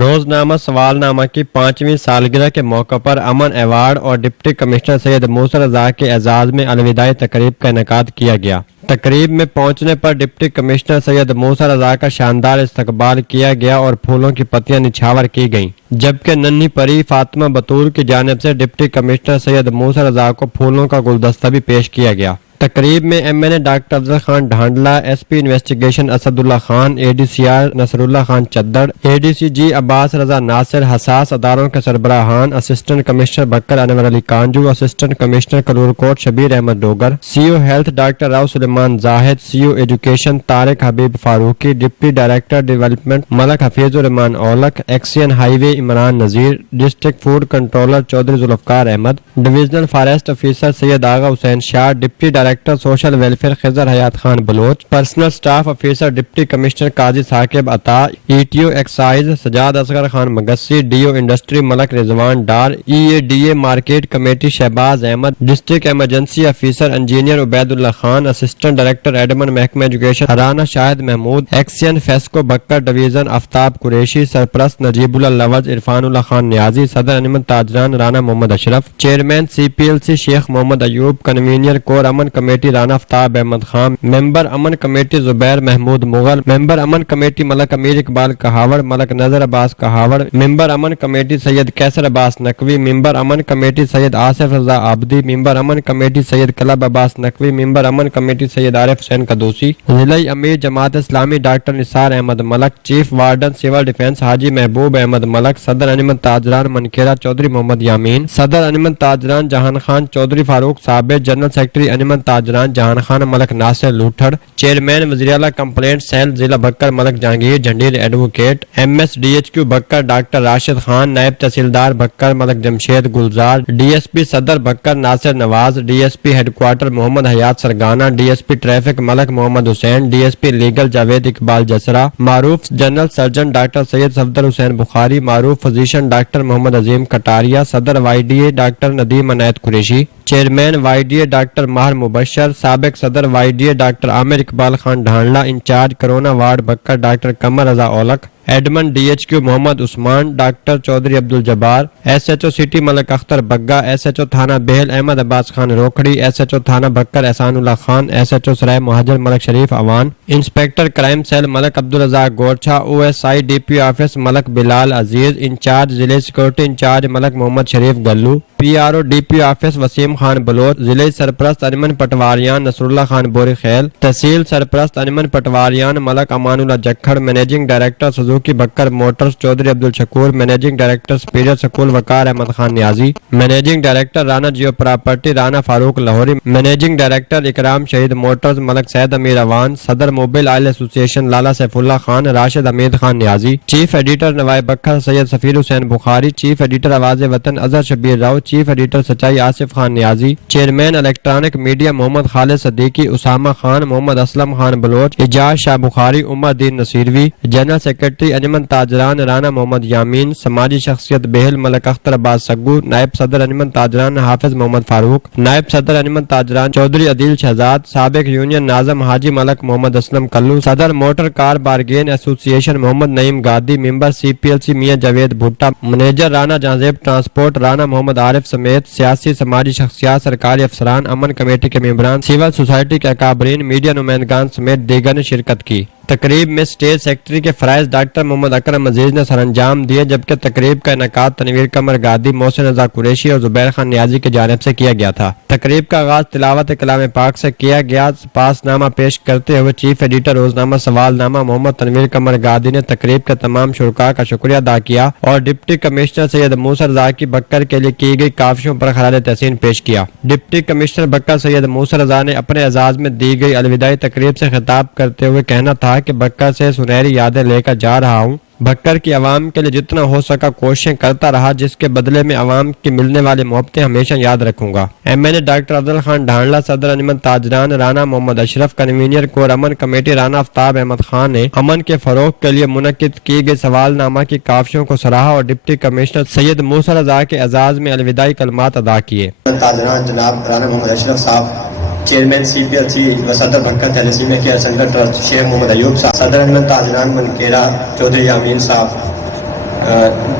روزنامہ سوالنامہ کی 5ویں سالگرہ کے موقع پر امن ایوارڈ اور ڈپٹی کمشنر سید موسیٰ رضا کے اعزاز میں الوداعی تقریب کا انعقاد کیا گیا۔ تقریب میں پہنچنے پر ڈپٹی کمشنر سید موسیٰ رضا کا شاندار استقبال کیا گیا اور پھولوں کی پتیاں نچھاور کی گئیں، جبکہ ننھی پری فاطمہ بطول کی جانب سے ڈپٹی کمشنر سید موسیٰ رضا کو پھولوں کا گلدستہ بھی پیش کیا گیا۔ تقریب میں M N A doctor Afzal Khan Dhandla, S P investigation Asad Ullah Khan, A D C R Nasr Ullah Khan Chadhar, A D C G Abbas Raza Nasir, حساس اداروں کے سربراہان، assistant commissioner Bhakkar Anwar Ali Kanju, assistant commissioner Kallur Kot Shabbir Ahmad Dogar, C O health doctor Rao Suleman Zahid, C O education Tariq Habib Farooqi, deputy director development Malik Hafeez ur-Rehman Aulakh, XEN high way Imran Nazir, district food controller Chaudhry Zulfiqar Ahmad, divisional forest officer Syed Agha Hussain Shah, deputy director social welfare Khizar Hayat Khan Baloch, personal staff officer deputy commissioner Qazi Saqib Ata, E T O excise Sajjad Asghar Khan Magsi, D O industry Malik Rizwan Dar, E A D A market committee Shahbaz Ahmad, district emergency officer engineer Ubaid Ullah Khan, assistant director admin محکمہ education Rana Shahid Mahmood, XEN FESCO Bhakkar division Aftab Qureshi, سرپرست نجیب اللہ لوز، عرفان اللہ خان نیازی، صدر انجمن تاجران Rana Muhammad Ashraf, chairman C P L C Sheikh Muhammad Ayub, convener core امن committee Rana Aftab Ahmad Khan, member امن committee Zubair Mahmood Mughal, member امن committee ملک امیر اقبال کہاوڑ، ملک نظر عباس کہاوڑ، ممبر امن کمیٹی سید کیسر عباس نقوی، ممبر امن کمیٹی سید آصف رضا عابدی، ممبر امن کمیٹی سید کلب عباس نقوی، ممبر امن کمیٹی سید عارف حسین قدوسی، ضلعی امیر جماعت اسلامی ڈاکٹر نثار احمد ملک، چیف وارڈن سول ڈیفنس حاجی محبوب احمد ملک، صدر انجمن تاجران منکیرہ چودھری محمد یامین، صدر انجمن تاجران جہان خان چودھری فاروق ثابت، جنرل سیکرٹری انجمن تاجران جہان خان ملک ناصر لوٹھڑ، چیئرمین وزیراعلی کمپلینٹ سیل ضلع Bhakkar Malik Jahangir Jhandir advocate, M S D H Q Bhakkar doctor Rashid Khan, نائب تحصیلدار Bhakkar Malik Jamshed Gulzar, D S P Saddar Bhakkar Nasir Nawaz, D S P head quarter Muhammad Hayat Sargana, D S P traffic Malik Muhammad Hussain, D S P legal Javed Iqbal Jasra, معروف general surgeon doctor Syed Safdar Hussain بخاری، معروف physician doctor Muhammad Azeem Kataria, صدر Y D A doctor Nadeem Inayat Qureshi, chairman Y D A doctor Mahir Mubashir, سابق صدر Y D A doctor Aamir Iqbal Khan Dhandla, incharge corona ward Bhakkar doctor Qamar Raza Aulakh, admin D H Q Muhammad Usman, doctor Chaudhry Abdul Jabbar, S H O city Malik Akhtar Bagga, S H O تھانہ Behal Ahmad Abbas Khan Rokhri, S H O تھانہ بکر احسان اللہ Khan, S H O Sarai Muhajir Malik Sharif Awan, inspector crime cell Malik Abdul Razzaq Gorchha, O S I D P office Malik Bilal Aziz, incharge ضلع security incharge Malik Muhammad Sharif Gullu, P R O D P office Waseem Khan Baloch, ضلعی سرپرست انجمن پٹواریان نصر اللہ خان بوری خیل، تحصیل سرپرست انجمن پٹواریان Malik Aman Ullah Jakhar, managing director Suzuki Bhakkar motors Chaudhry Abdul Shakoor, managing director superior school Waqar Ahmad Khan Niazi, managing director Rana Geo property Rana Farooq Lahori, managing director Ikram Shaheed motors ملک سید امیر اوان، صدر mobile oil ایسوسی ایشن لالا سیف اللہ خان، راشد حمید خان نیازی، chief editor نوائے بکر سید سفیر حسین بخاری، chief editor آواز وطن اظہر شبیر راؤ، چیف ایڈیٹر سچائی آصف خان نیازی، چیئرمین الیکٹرانک میڈیا محمد خالد صدیقی، اسامہ خان، محمد اسلم خان بلوچ، اجاز شاہ بخاری، عمر دین نصیروی، جنرل سیکرٹری انجمن تاجران رانا محمد یامین، سماجی شخصیت بہل ملک اختر عباس سگو، نائب صدر انجمن تاجران حافظ محمد فاروق، نائب صدر انجمن تاجران چودھری عدیل شہزاد، سابق یونین ناظم حاجی ملک محمد اسلم کلو، صدر موٹر کار بارگین ایسوسی ایشن محمد نعیم گادی، ممبر سی پی ایل سی میاں جاوید بھٹا، منیجر رانا جہانزیب ٹرانسپورٹ رانا محمد عارف سمیت سیاسی سماجی شخصیات، سرکاری افسران، امن کمیٹی کے ممبران، سول سوسائٹی کے اکابرین، میڈیا نمائندگان سمیت دیگر نے شرکت کی۔ تقریب میں اسٹیٹ سیکرٹری کے فرائض ڈاکٹر محمد اکرم عزیز نے سر انجام دیے، جبکہ تقریب کا انعقاد تنویر قمر گادی، محسن رضا قریشی اور زبیر خان نیازی کی جانب سے کیا گیا تھا۔ تقریب کا آغاز تلاوت کلام پاک سے کیا گیا۔ پاس نامہ پیش کرتے ہوئے چیف ایڈیٹر روزنامہ سوال نامہ محمد تنویر قمر گادی نے تقریب کے تمام شرکاء کا شکریہ ادا کیا اور ڈپٹی کمشنر سید موسیٰ رضا کی بکر کے لیے کی گئی کاوشوں پر خراج تحسین پیش کیا۔ ڈپٹی کمشنر بکر سید موسیٰ رضا نے اپنے اعزاز میں دی گئی الوداعی تقریب سے خطاب کرتے ہوئے کہنا تھا کہ بکر سے سنہری یادیں لے کر جا رہا ہوں۔ بکر کی عوام کے لیے جتنا ہو سکا کوششیں کرتا رہا، جس کے بدلے میں عوام کی ملنے والی محبتیں ہمیشہ یاد رکھوں گا۔ M N A doctor Afzal Khan Dhandla, صدر انجمن تاجران رانا محمد اشرف، کنوینئر کور امن کمیٹی رانا آفتاب احمد خان نے امن کے فروغ کے لیے منعقد کی گئی سوال نامہ کی کاوشوں کو سراہا اور ڈپٹی کمشنر سید موسیٰ رضا کے اعزاز میں الوداعی کلمات ادا کیے۔ تاجران جناب رانا محمد اشرف صاحب، چیئرمین سی پی ایل سی و صدر بکر تھیلیسیمیا کیئر سینٹر ٹرسٹ شیخ محمد ایوب صاحب، صدر انجمن تاجران منکیرہ چودھری یامین صاحب،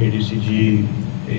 ADCG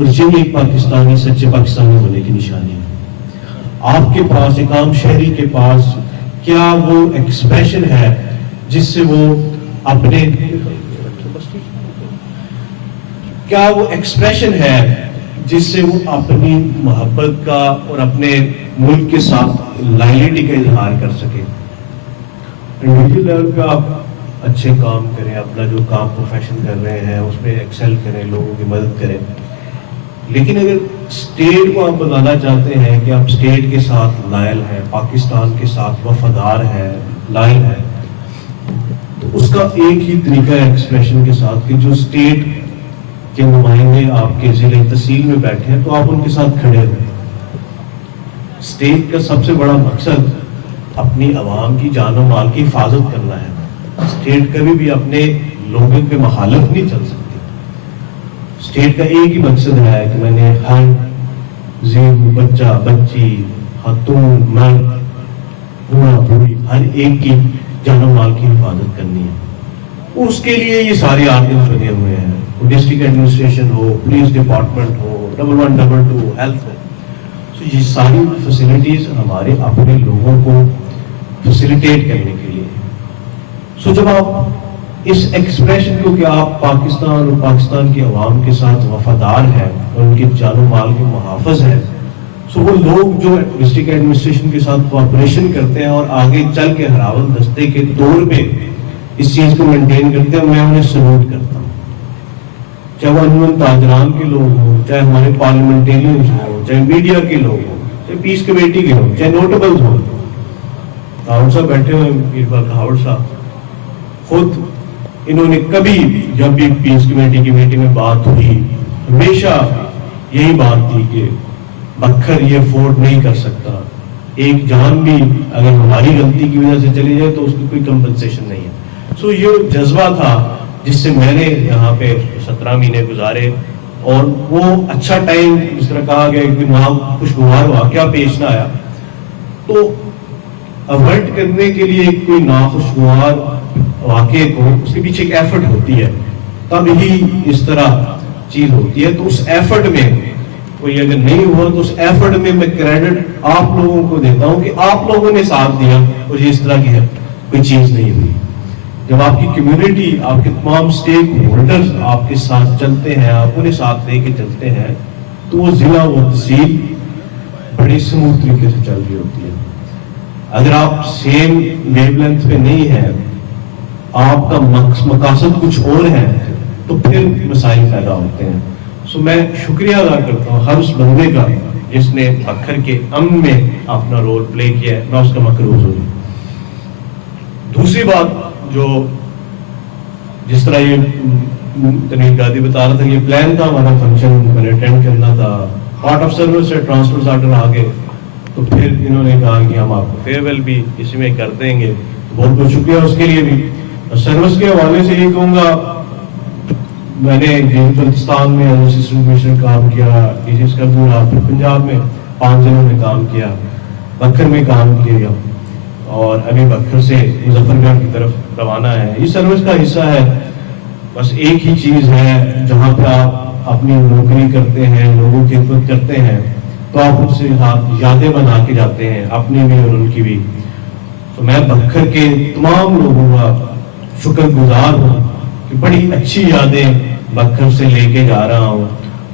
اور یہ ایک پاکستانی سچے پاکستانی ہونے کی نشانی ہے. آپ کے پاس ایک عام شہری کے پاس کیا وہ ایکسپریشن ہے جس سے وہ اپنے اپنی محبت کا اور اپنے ملک کے ساتھ لائلٹی کا اظہار کر سکے. انڈیویجول لیول پہ آپ اچھے کام کریں, اپنا جو کام پروفیشن کر رہے ہیں اس میں ایکسل کریں, لوگوں کی مدد کریں, لیکن اگر اسٹیٹ کو آپ بتانا چاہتے ہیں کہ آپ اسٹیٹ کے ساتھ لائل ہیں, پاکستان کے ساتھ وفادار ہیں, لائل ہیں, تو اس کا ایک ہی طریقہ ہے ایکسپریشن کے ساتھ کہ جو اسٹیٹ کے نمائندے آپ کے ضلع تحصیل میں بیٹھے ہیں تو آپ ان کے ساتھ کھڑے ہوں. اسٹیٹ کا سب سے بڑا مقصد اپنی عوام کی جان و مال کی حفاظت کرنا ہے. اسٹیٹ کبھی بھی اپنے لوگوں پہ مخالف نہیں چل سکتی. اسٹیٹ کا ایک ہی مقصد ہے کہ میں نے ہر زیب, بچہ, بچی, خاتون, مرد, بوڑھا, بوڑھی, ہر ایک کی جان و مال کی حفاظت کرنی ہے. اس کے لیے یہ سارے آرگنز بنے ہوئے ہیں, ڈسٹرکٹ ایڈمنسٹریشن ہو, پولیس ڈپارٹمنٹ ہو, 1122 ہیلتھ ہو. تو یہ ساری فیسلٹیز ہمارے اپنے لوگوں کو فیسیلیٹیٹ کرنے کے لیے. سو جب آپ اس ایکسپریشن کو کہ آپ پاکستان اور پاکستان کی عوام کے ساتھ وفادار ہیں اور ان کے جان و مال کے محافظ ہیں, سو وہ لوگ جو ڈسٹرکٹ ایڈمنسٹریشن کے ساتھ کوآپریشن کرتے ہیں اور آگے چل کے ہراول دستے کے طور پہ اس چیز کو مینٹین کرتے ہیں, میں انہیں سلوٹ کرتا ہوں. چاہے وہ انجمن تاجران کے لوگ ہوں, چاہے ہمارے پارلیمنٹیرینز ہوں, چاہے میڈیا کے لوگ ہوں, چاہے پیس کمیٹی کے ہوں, چاہے نوٹیبلز ہوں. راوڑ صاحب بیٹھے ہوئے, بیربل راوڑ صاحب خود انہوں نے کبھی جب بھی پیس کمیٹی کی میٹنگ میں بات ہوئی ہمیشہ یہی بات تھی کہ بکھر یہ افورڈ نہیں کر سکتا, ایک جان بھی اگر ہماری غلطی کی وجہ سے چلی جائے تو اس کی کوئی کمپنسیشن نہیں ہے. سو یہ جذبہ تھا جس سے میں نے یہاں پہ 17 مہینے گزارے, اور وہ اچھا ٹائم جس طرح کہا گیا کہ وہاں خوشگوار واقعہ پیش نہ آیا تو اوائڈ کرنے کے لیے کوئی ناخوشگوار واقعے کو اس کے پیچھے ایک ایفرٹ ہوتی ہے, تب ہی اس طرح چیز ہوتی ہے. تو اس ایفرٹ میں کوئی اگر نہیں ہوا تو اس ایفرٹ میں کریڈٹ آپ لوگوں کو دیتا ہوں کہ آپ لوگوں نے ساتھ دیا اور یہ اس طرح کی ہے کوئی چیز نہیں ہوئی. جب آپ کی کمیونٹی, آپ کے تمام اسٹیک ہولڈرز آپ کے ساتھ چلتے ہیں, آپ انہیں ساتھ لے کے چلتے ہیں, تو وہ ضلع و تحصیل بڑی سموتھ طریقے سے چل رہی ہوتی ہے. اگر آپ سیم ویو لینتھ پہ نہیں ہیں, آپ کا مقاصد کچھ اور ہے, تو پھر مسائل پیدا ہوتے ہیں. سو میں شکریہ ادا کرتا ہوں ہر اس بندے کا جس نے بکھر کے امن میں اپنا رول پلے کیا ہے, میں اس کا مقروض ہوں. دوسری بات جو جس طرح یہ تنویر گادی بتا رہا تھا, یہ پلان تھا ہمارا فنکشن میں نے اٹینڈ کرنا تھا, پارٹ آف سروس سے ٹرانسفر آرڈر آ گئے, تو پھر انہوں نے کہا کہ ہم آپ کو فیئر ویل بھی اسی میں کر دیں گے. بہت بہت شکریہ اس کے لیے بھی. سروس کے حوالے سے یہ کہوں گا, میں نے بلوچستان میں اسسٹنٹ کمشنر کام کیا, ڈی سی اسکردورا, پھر پنجاب میں 5 دنوں میں کام کیا, بکھر میں کام کیا, اور ابھی بکھر سے مظفر گڑھ کی طرف روانہ ہے. یہ سروس کا حصہ ہے. بس ایک ہی چیز ہے, جہاں پہ آپ اپنی نوکری کرتے ہیں, لوگوں کی خدمت کرتے ہیں, تو آپ اس سے یادیں بنا کے جاتے ہیں, اپنی بھی اور ان کی بھی. تو میں بکھر کے تمام لوگوں کا شکر گزار ہوں کہ بڑی اچھی یادیں بکھر سے لے کے جا رہا ہوں,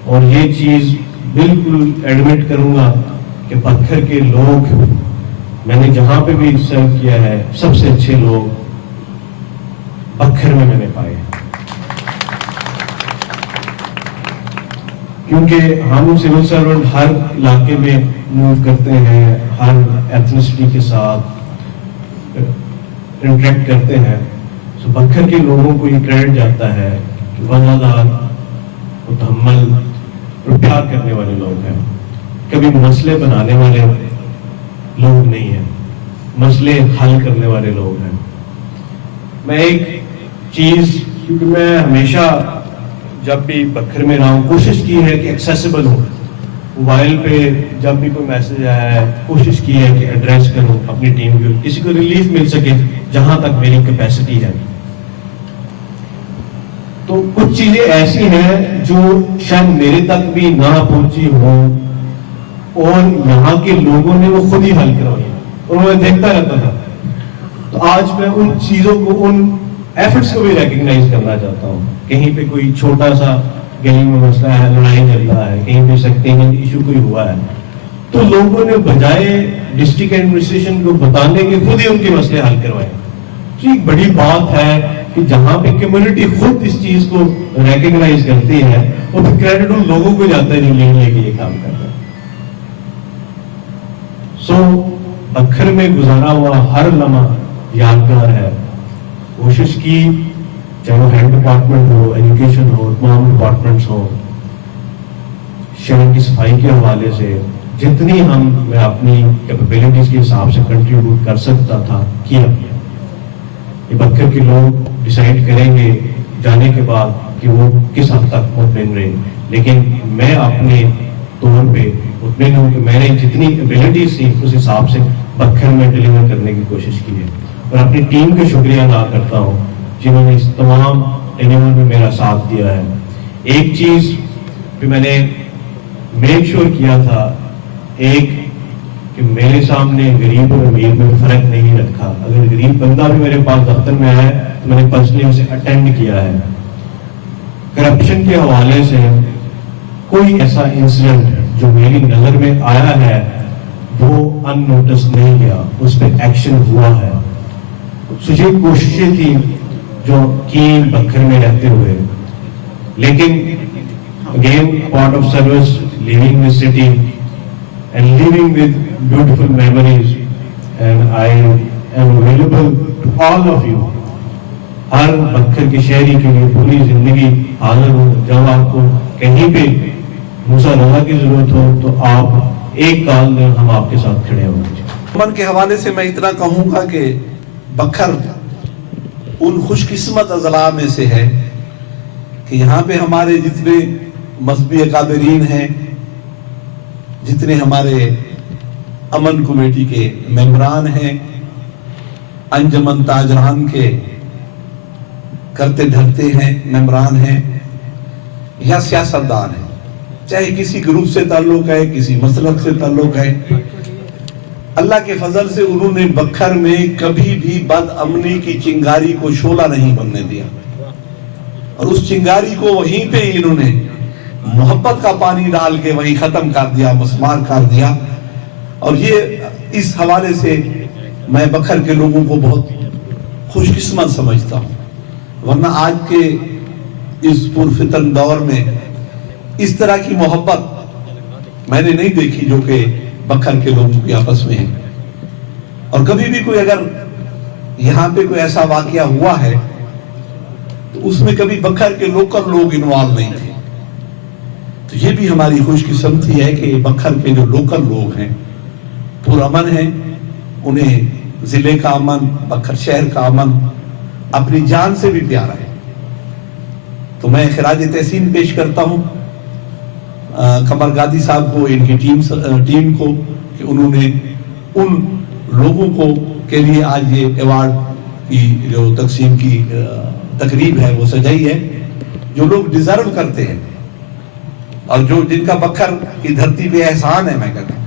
اور یہ چیز بالکل ایڈمٹ کروں گا کہ بکھر کے لوگ, میں نے جہاں پہ بھی سرو کیا ہے, سب سے اچھے لوگ بکھر میں نے پائے. کیونکہ ہم سول سرونٹ ہر علاقے میں موو کرتے ہیں, ہر ایتھنسٹی کے ساتھ انٹریکٹ کرتے ہیں. سو بکھر کے لوگوں کو یہ کریڈٹ جاتا ہے کہ وفادار, متحمل اور پیار کرنے والے لوگ ہیں. کبھی مسئلے بنانے والے لوگ نہیں ہیں, مسئلے حل کرنے والے لوگ ہیں. میں ایک چیز, کیونکہ میں ہمیشہ جب بھی بکھر میں رہا ہوں کوشش کی ہے کہ ایکسیسیبل ہو, موبائل پہ جب بھی کوئی میسج آیا ہے کوشش کی ہے کہ ایڈریس کروں اپنی ٹیم کو, کسی کو ریلیف مل سکے جہاں تک میری کیپیسٹی ہے. تو کچھ چیزیں ایسی ہیں جو شاید میرے تک بھی نہ پہنچی ہوں اور یہاں کے لوگوں نے وہ خود ہی حل کروائی اور میں دیکھتا رہتا تھا. تو آج میں ان چیزوں کو, ان ایفرٹس کو بھی ریکگنائز کرنا چاہتا ہوں. کہیں پہ کوئی چھوٹا سا گلی میں مسئلہ ہے, لڑائی جھگڑا ہے, کہیں پہ سیکٹریٹ ایشو کوئی ہوا ہے, تو لوگوں نے بجائے ڈسٹرکٹ ایڈمنسٹریشن کو بتانے کے خود ہی ان کے مسئلے حل کروائے. تو ایک بڑی بات ہے کہ جہاں پہ کمیونٹی خود اس چیز کو ریکگنائز کرتی ہے اور پھر کریڈٹ ان لوگوں کو جاتا ہے جو لے کے یہ کام کرتا ہے. سو بکھر میں گزارا ہوا ہر لمحہ یادگار ہے. کوشش کی, چاہے وہ ہیلتھ ڈپارٹمنٹ ہو, ایجوکیشن ہو, تمام ڈپارٹمنٹس ہو, شہر کی صفائی کے حوالے سے جتنی میں اپنی کیپیبلٹیز کے حساب سے کنٹریبیوٹ کر سکتا تھا کیا. یہ بکھر کے لوگ ڈیسائیڈ کریں گے جانے کے بعد کہ وہ کس حد تک مطمئن رہے, لیکن میں اپنے طور پہ مطمئن ہوں کہ میں نے جتنی ایبلٹیز تھی اس حساب سے بکھر میں ڈیلیور کرنے کی کوشش کی ہے. اور اپنی ٹیم کا شکریہ ادا کرتا ہوں جنہوں نے اس تمام ڈیلیور میں میرا ساتھ دیا ہے. ایک چیز بھی میں نے میک شور کیا تھا, ایک کہ میرے سامنے غریب اور امیر میں فرق نہیں رکھا. اگر غریب بندہ بھی میرے پاس دفتر میں آیا تو میں نے پرسنلی اسے اٹینڈ کیا ہے. کرپشن کے حوالے سے کوئی ایسا انسیڈنٹ جو میری نظر میں آیا ہے وہ ان نوٹس نہیں گیا, اس پہ ایکشن ہوا ہے. سجھے کوششیں تھی جو کی بکھر میں رہتے ہوئے, لیکن again part of service, living the city and living with beautiful memories, and I am available to all of you. ہر بکھر کے شہری کے لیے پوری زندگی حاضر ہوں. جب آپ کو کہیں پہ موسیٰ رضا کی ضرورت ہو تو آپ ایک کال دیں, ہم آپ کے ساتھ کھڑے ہوں گے. امن کے حوالے سے میں اتنا کہوں گا کہ بکھر ان خوش قسمت اضلاع میں سے ہے کہ یہاں پہ ہمارے جتنے مذہبی اکابرین ہیں, جتنے ہمارے امن کمیٹی کے ممبران ہیں, انجمن تاجران کے کرتے دھرتے ہیں ممبران ہیں, یا سیاستدان ہیں, چاہے کسی گروپ سے تعلق ہے, کسی مسلک سے تعلق ہے, اللہ کے فضل سے انہوں نے بکھر میں کبھی بھی بد امنی کی چنگاری کو شعلہ نہیں بننے دیا, اور اس چنگاری کو وہیں پہ انہوں نے محبت کا پانی ڈال کے وہیں ختم کر دیا, مسمار کر دیا. اور یہ اس حوالے سے میں بکھر کے لوگوں کو بہت خوش قسمت سمجھتا ہوں, ورنہ آج کے اس پرفتن دور میں اس طرح کی محبت میں نے نہیں دیکھی جو کہ بکھر کے لوگوں کے آپس میں ہے. اور کبھی بھی کوئی اگر یہاں پہ کوئی ایسا واقعہ ہوا ہے تو اس میں کبھی بکھر کے لوکل لوگ انوالو نہیں تھے. تو یہ بھی ہماری خوش قسمتی ہے کہ بکھر کے جو لوکل لوگ ہیں پرامن ہیں, انہیں ضلع کا امن, بکھر شہر کا امن اپنی جان سے بھی پیارا ہے. تو میں خراج تحسین پیش کرتا ہوں قمر گادی صاحب کو, ان کی ٹیم کو, کہ انہوں نے ان لوگوں کو کے لیے آج یہ ایوارڈ کی جو تقسیم کی تقریب ہے وہ سجائی ہے, جو لوگ ڈیزرو کرتے ہیں اور جو جن کا بکھر کی دھرتی پہ احسان ہے. میں کہتا ہوں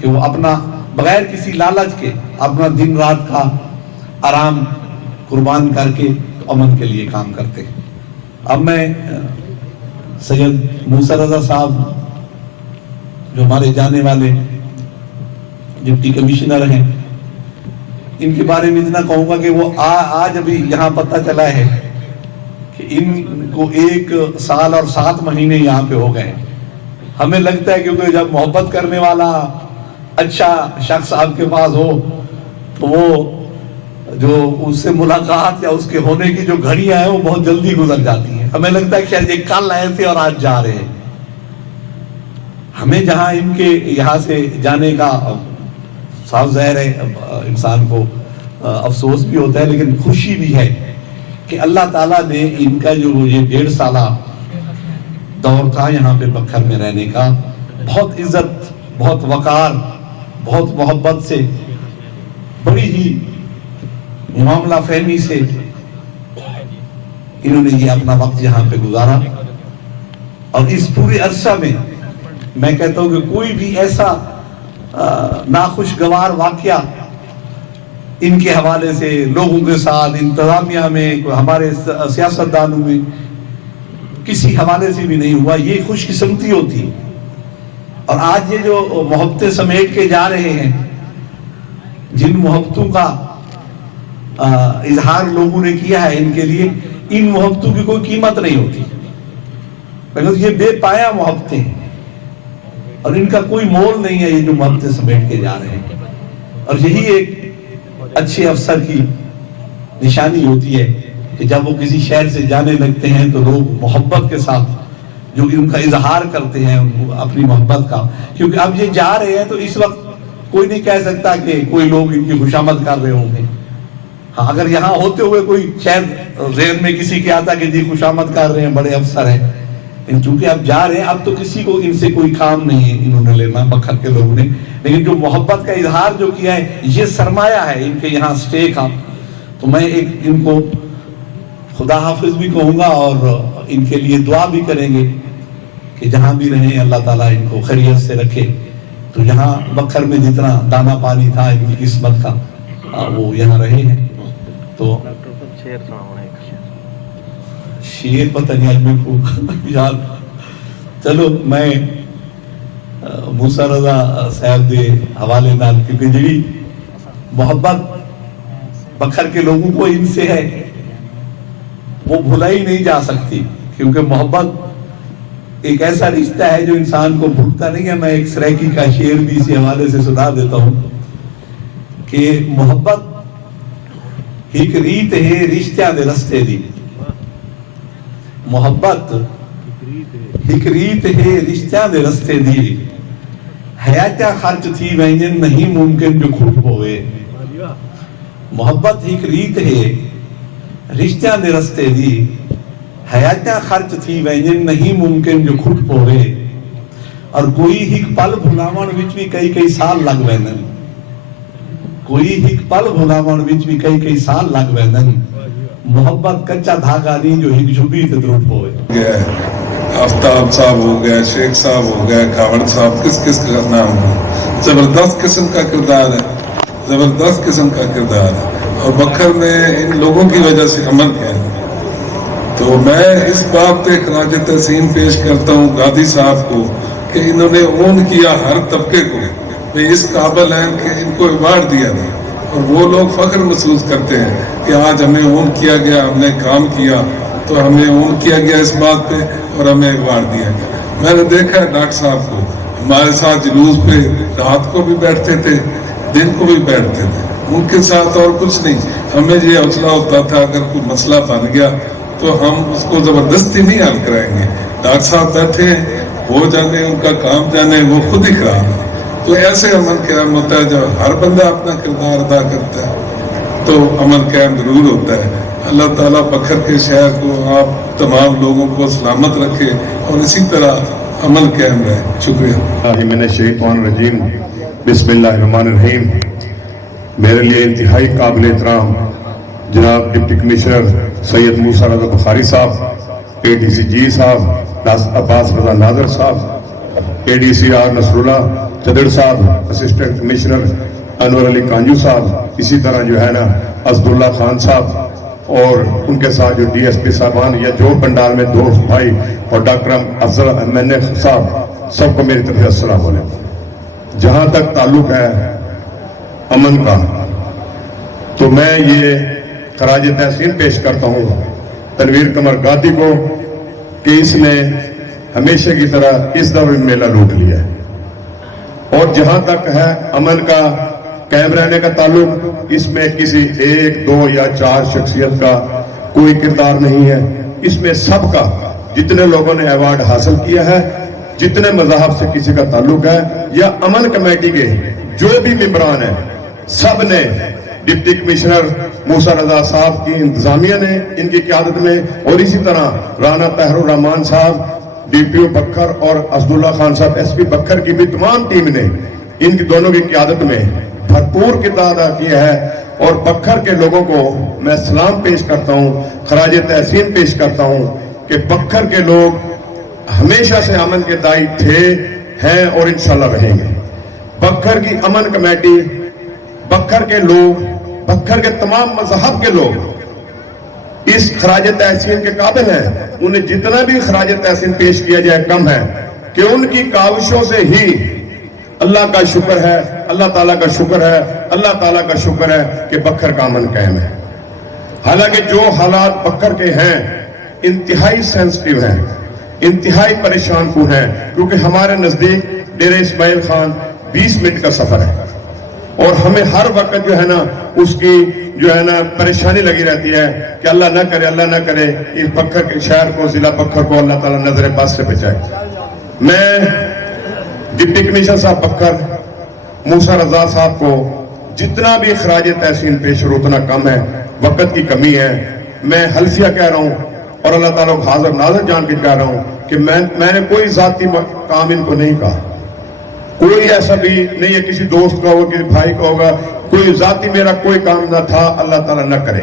کہ وہ اپنا بغیر کسی لالچ کے اپنا دن رات کا آرام قربان کر کے امن کے لیے کام کرتے ہیں. اب میں سید موسیٰ رضا صاحب جو ہمارے جانے والے ڈپٹی کمشنر ہیں, ان کے بارے میں اتنا کہوں گا کہ وہ آج ابھی یہاں پتہ چلا ہے کہ ان کو 1 سال اور 7 مہینے یہاں پہ ہو گئے. ہمیں لگتا ہے کیونکہ جب محبت کرنے والا اچھا شخص آپ کے پاس ہو تو وہ جو اس سے ملاقات یا اس کے ہونے کی جو گھڑیاں ہیں وہ بہت جلدی گزر جاتی ہیں. ہمیں لگتا ہے کہ شاید یہ کل آئے تھے اور آج جا رہے ہیں. ہمیں جہاں ان کے یہاں سے جانے کا صاف ظاہر ہے انسان کو افسوس بھی ہوتا ہے, لیکن خوشی بھی ہے کہ اللہ تعالیٰ نے ان کا جو یہ 1.5 سالہ دور تھا یہاں پہ بکھر میں رہنے کا, بہت عزت, بہت وقار, بہت محبت سے, بڑی ہی معاملہ فہمی سے انہوں نے یہ اپنا وقت یہاں پہ گزارا. اور اس پورے عرصہ میں میں کہتا ہوں کہ کوئی بھی ایسا ناخوشگوار واقعہ ان کے حوالے سے لوگوں کے ساتھ انتظامیہ میں ہمارے سیاستدانوں میں کسی حوالے سے بھی نہیں ہوا. یہ خوش قسمتی ہوتی. اور آج یہ جو محبتیں سمیٹ کے جا رہے ہیں, جن محبتوں کا اظہار لوگوں نے کیا ہے ان کے لیے, ان محبتوں کی کوئی قیمت نہیں ہوتی, لیکن یہ بے پایا محبتیں ہیں اور ان کا کوئی مول نہیں ہے. یہ جو محبتیں سمیٹ کے جا رہے ہیں, اور یہی ایک اچھے افسر کی نشانی ہوتی ہے کہ جب وہ کسی شہر سے جانے لگتے ہیں تو لوگ محبت کے ساتھ جو ان کا اظہار کرتے ہیں اپنی محبت کا. کیونکہ اب یہ جا رہے ہیں تو اس وقت کوئی نہیں کہہ سکتا کہ کوئی لوگ ان کی خوشامد کر رہے ہوں گے. ہاں, اگر یہاں ہوتے ہوئے کوئی شاید ذہن میں کسی کے آتا کہ جی خوشامد کر رہے ہیں, بڑے افسر ہیں, چونکہ اب جا رہے ہیں اب تو کسی کو ان سے کوئی کام نہیں ہے انہوں نے لینا, بکھر کے لوگوں نے. لیکن جو محبت کا اظہار جو کیا ہے یہ سرمایہ ہے ان کے یہاں سٹے کا. تو میں ایک ان کو خدا حافظ بھی کہوں گا اور ان کے لیے دعا بھی کریں گے کہ جہاں بھی رہیں اللہ تعالیٰ ان کو خیریت سے رکھے. تو یہاں بکھر میں جتنا دانا پانی تھا ان کی قسمت کا وہ یہاں رہے ہیں. تو شیر پتہ نہیں آج میں کو یاد. چلو میں موسیٰ رضا صاحب دے حوالے نال, کیونکہ جڑی محبت بکھر کے لوگوں کو ان سے ہے وہ بھلائی نہیں جا سکتی, کیونکہ محبت ایک ایسا رشتہ ہے جو انسان کو بھولتا نہیں ہے. میں ایک سریکی کا شعر بھی اسی حوالے سے سنا دیتا ہوں کہ محبت ایک ریت ہے رشتیاں دے رستے دی. محبت ایک ریت ہے رشتیاں دے رستے دی, حیاتیاں خرچ تھی وینجن نہیں ممکن جو کھٹ ہوئے. محبت ایک ریت ہے رشتیاں دے رستے دی, حیاتیاں خرچ تھی وینجن نہیں ممکن جو کھٹ ہوئے. اور کوئی ایک پل بھلاون وچ بھی کئی سال لگ ویندن, کوئی ایک پل بھلاون وچ بھی کئی سال لگ ویندن. محبت کچا دھاگا نہیں جو ایک جھبی تے دروٹ ہوئے. آفتاب صاحب ہو گئے, شیخ صاحب ہو گئے, کھاوڑ صاحب, کس کا نام ہو, زبردست قسم کا کردار ہے, زبردست قسم کا کردار ہے. اور بکھر میں ان لوگوں کی وجہ سے امن ہے. تو میں اس بات پہ خراج تحسین پیش کرتا ہوں گادی صاحب کو کہ انہوں نے اون کیا ہر طبقے کو. میں اس قابل ہیں کہ ان کو ایوارڈ دیا گیا اور وہ لوگ فخر محسوس کرتے ہیں کہ آج ہمیں اون کیا گیا, ہم نے کام کیا تو ہمیں اون کیا گیا اس بات پہ اور ہمیں ایوارڈ دیا گیا. میں نے دیکھا ہے ڈاکٹر صاحب کو ہمارے ساتھ جلوس پہ رات کو بھی بیٹھتے تھے, دن کو بھی بیٹھتے تھے, ان کے ساتھ اور کچھ نہیں. ہمیں یہ حوصلہ ہوتا تھا اگر کوئی مسئلہ بن گیا تو ہم اس کو زبردستی نہیں حل کرائیں گے. ڈاکٹر صاحب بیٹھے ہیں, ہو جانے ان کا کام جانے, وہ خود ہی خراب ہے. تو ایسے امن قائم ہوتا ہے جب ہر بندہ اپنا کردار ادا کرتا ہے تو امن قائم ضرور ہوتا ہے. اللہ تعالیٰ بکھر کے شہر کو, آپ تمام لوگوں کو سلامت رکھے اور اسی طرح امن قائم رہے. شکریہ. من الشیطان الرجیم. بسم اللہ الرحمن الرحیم. میرے لیے انتہائی قابل احترام جناب ڈپٹی کمشنر سید موسیٰ رضا بخاری صاحب, اے ڈی سی جی صاحب, عباس رضا ناظر صاحب, اے ڈی سی آر نصر اللہ چدڑ صاحب, اسسٹنٹ کمشنر انور علی کانجو صاحب, اسی طرح جو ہے نا اسد اللہ خان صاحب اور ان کے ساتھ جو ڈی ایس پی صاحبان یا جو پنڈال میں دوست بھائی اور ڈاکٹر افضل احمد صاحب, سب کو میری طرف سے السلام علیکم. جہاں تک تعلق ہے امن کا تو میں یہ خراج تحسین پیش کرتا ہوں تنویر قمر گادی کو کہ اس نے ہمیشہ کی طرح اس دور میں میلہ لوٹ لیا ہے. اور جہاں تک ہے امن کا قائم رہنے کا تعلق, اس میں کسی ایک دو یا چار شخصیت کا کوئی کردار نہیں ہے. اس میں سب کا, جتنے لوگوں نے ایوارڈ حاصل کیا ہے, جتنے مذاہب سے کسی کا تعلق ہے یا امن کمیٹی کے جو بھی ممبران ہیں, سب نے ڈپٹی کمشنر موسیٰ رضا صاحب کی انتظامیہ نے ان کی قیادت میں, اور اسی طرح رانا طاہر الرحمان صاحب ڈی پی او بکھر اور اسد اللہ خان صاحب ایس پی بکھر کی بھی تمام ٹیم نے ان کی دونوں کی قیادت میں بھرپور کردار ادا کیا ہے. اور بکھر کے لوگوں کو میں سلام پیش کرتا ہوں, خراج تحسین پیش کرتا ہوں کہ بکھر کے لوگ ہمیشہ سے امن کے دائی تھے, ہیں اور انشاءاللہ رہیں گے. بکھر کی امن کمیٹی, بکھر کے لوگ, بکھر کے تمام مذہب کے لوگ اس خراج تحسین کے قابل ہیں. انہیں جتنا بھی خراج تحسین پیش کیا جائے کم ہے, کہ ان کی کاوشوں سے ہی اللہ کا شکر ہے, اللہ تعالیٰ کا شکر ہے, اللہ تعالیٰ کا شکر ہے کہ بکھر کا امن قائم ہے. حالانکہ جو حالات بکھر کے ہیں انتہائی سینسٹیو ہیں, انتہائی پریشان کن ہیں, کیونکہ ہمارے نزدیک ڈیرہ اسماعیل خان 20 منٹ کا سفر ہے, اور ہمیں ہر وقت جو ہے نا اس کی جو ہے نا پریشانی لگی رہتی ہے کہ اللہ نہ کرے, اللہ نہ کرے اس بکھر کے شہر کو, ضلع بکھر کو اللہ تعالیٰ نظر بد سے بچائے. میں ڈپٹی کمشنر صاحب بکھر موسیٰ رضا صاحب کو جتنا بھی خراج تحسین پیش کروں اتنا کم ہے, وقت کی کمی ہے. میں حلفیہ کہہ رہا ہوں اور اللہ تعالیٰ کو حاضر ناظر جان کے کہہ رہا ہوں کہ میں نے کوئی ذاتی کام ان کو نہیں کہا, کوئی ایسا بھی نہیں ہے کسی دوست کا ہوگا, کسی بھائی کا ہوگا, کوئی ذاتی میرا کوئی کام نہ تھا. اللہ تعالیٰ نہ کرے.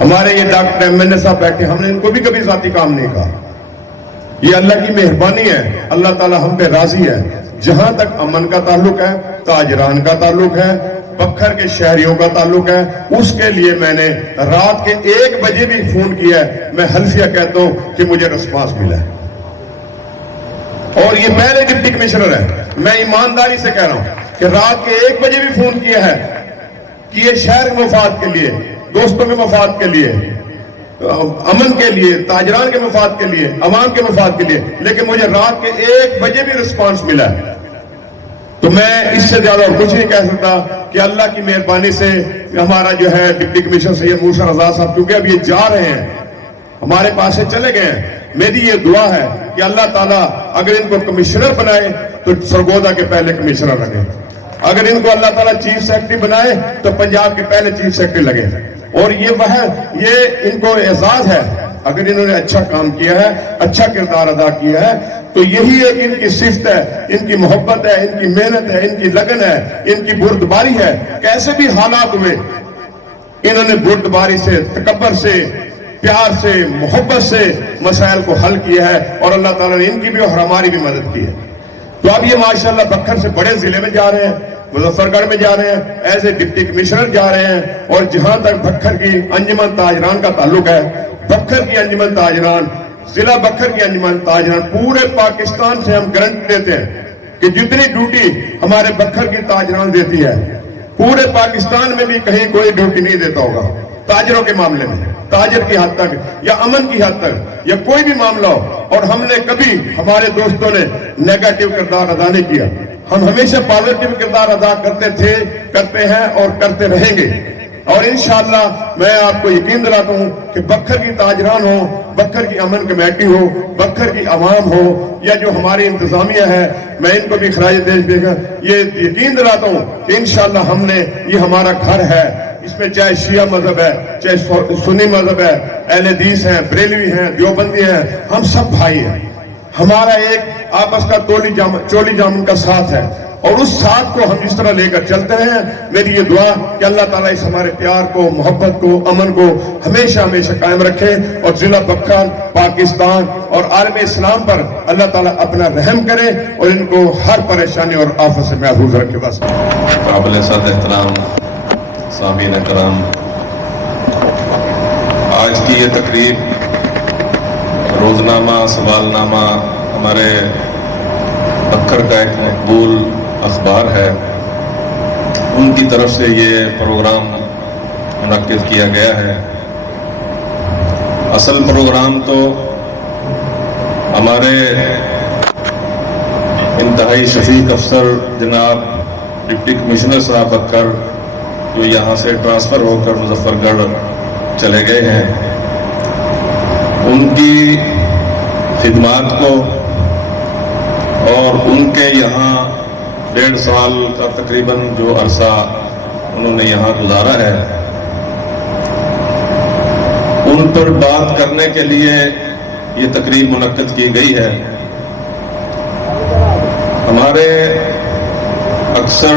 ہمارے یہ ڈاکٹر MNA صاحب بیٹھے, ہم نے ان کو بھی کبھی ذاتی کام نہیں کہا. یہ اللہ کی مہربانی ہے, اللہ تعالیٰ ہم پہ راضی ہے. جہاں تک امن کا تعلق ہے, تاجران کا تعلق ہے, بکھر کے شہریوں کا تعلق ہے, اس کے لیے میں نے رات کے 1 بجے بھی فون کیا ہے. میں حلفیہ کہتا ہوں کہ مجھے رسپانس ملا ہے, اور یہ پہلے ڈپٹی کمشنر ہے. میں ایمانداری سے کہہ رہا ہوں کہ رات کے 1 بجے بھی فون کیا ہے کہ یہ شہر کے مفاد کے لیے, دوستوں کے مفاد کے لیے, امن کے لیے, تاجران کے مفاد کے لیے, عوام کے مفاد کے لیے, لیکن مجھے رات کے 1 بجے بھی رسپانس ملا ہے. تو میں اس سے زیادہ اور کچھ نہیں کہہ سکتا کہ اللہ کی مہربانی سے ہمارا جو ہے ڈپٹی کمشنر سید موسیٰ رضا صاحب, کیونکہ اب یہ جا رہے ہیں, ہمارے پاس سے چلے گئے ہیں, میری یہ دعا ہے کہ اللہ تعالیٰ اگر ان کو کمشنر بنائے تو سرگودا کے پہلے کمشنر لگے, اگر ان کو اللہ تعالیٰ چیف سیکرٹری بنائے تو پنجاب کے پہلے چیف سیکرٹری لگے. اور یہ ان کو اعزاز ہے اگر انہوں نے اچھا کام کیا ہے, اچھا کردار ادا کیا ہے, تو یہی ایک ان کی صفت ہے, ان کی محبت ہے, ان کی محنت ہے, ان کی لگن ہے, ان کی بردباری ہے. کیسے بھی حالات ہوئے انہوں نے بردباری سے, تکبر سے, پیار سے, محبت سے مسائل کو حل کیا ہے, اور اللہ تعالیٰ نے ان کی بھی اور ہماری بھی مدد کی ہے. تو اب یہ ماشاءاللہ بکھر سے بڑے ضلع میں جا رہے ہیں, مظفر گڑھ میں جا رہے ہیں, ایز اے ڈپٹی کمشنر جا رہے ہیں. اور جہاں تک بکھر کی انجمن تاجران کا تعلق ہے, بکھر کی انجمن تاجران, ضلع بکھر کی انجمن تاجران, پورے پاکستان سے ہم گارنٹی دیتے ہیں کہ جتنی ڈیوٹی ہمارے بکھر کی تاجران دیتی ہے, پورے پاکستان میں بھی کہیں کوئی ڈیوٹی نہیں دیتا ہوگا تاجروں کے معاملے میں, تاجر کی حد تک یا امن کی حد تک یا کوئی بھی معاملہ ہو. اور ہم نے کبھی, ہمارے دوستوں نے نیگیٹو کردار ادا نہیں کیا, ہم ہمیشہ پازیٹو کردار ادا کرتے تھے, کرتے ہیں اور کرتے رہیں گے. اور انشاءاللہ میں آپ کو یقین دلاتا ہوں کہ بکھر کی تاجران ہو, بکھر کی امن کمیٹی ہو, بکھر کی عوام ہو, یا جو ہماری انتظامیہ ہے, میں ان کو بھی خراج تحسین یہ یقین دلاتا ہوں کہ انشاءاللہ ہم نے, یہ ہمارا گھر ہے, اس میں چاہے شیعہ مذہب ہے, چاہے سنی مذہب ہے, اہل حدیث ہیں, بریلوی ہیں, دیوبندی ہیں, ہم سب بھائی ہیں. ہمارا ایک آپس کا چولی جامن کا ساتھ ہے, اور اس ساتھ کو ہم اس طرح لے کر چلتے ہیں. میری یہ دعا کہ اللہ تعالیٰ اس ہمارے پیار کو, محبت کو, امن کو ہمیشہ ہمیشہ قائم رکھے, اور ضلع بکھر, پاکستان اور عالم اسلام پر اللہ تعالیٰ اپنا رحم کرے, اور ان کو ہر پریشانی اور آفت سے محفوظ رکھے. بس. قابل صد احترام سامعین کرام, آج کی یہ تقریب روزنامہ سوال نامہ ہمارے بکھر کا ایک مقبول اخبار ہے, ان کی طرف سے یہ پروگرام منعقد کیا گیا ہے. اصل پروگرام تو ہمارے انتہائی شفیق افسر جناب ڈپٹی کمشنر صاحب بکھر, جو یہاں سے ٹرانسفر ہو کر مظفر گڑھ چلے گئے ہیں, ان کی خدمات کو اور ان کے یہاں 1.5 سال کا تقریباً جو عرصہ انہوں نے یہاں گزارا ہے, ان پر بات کرنے کے لیے یہ تقریب منعقد کی گئی ہے. ہمارے اکثر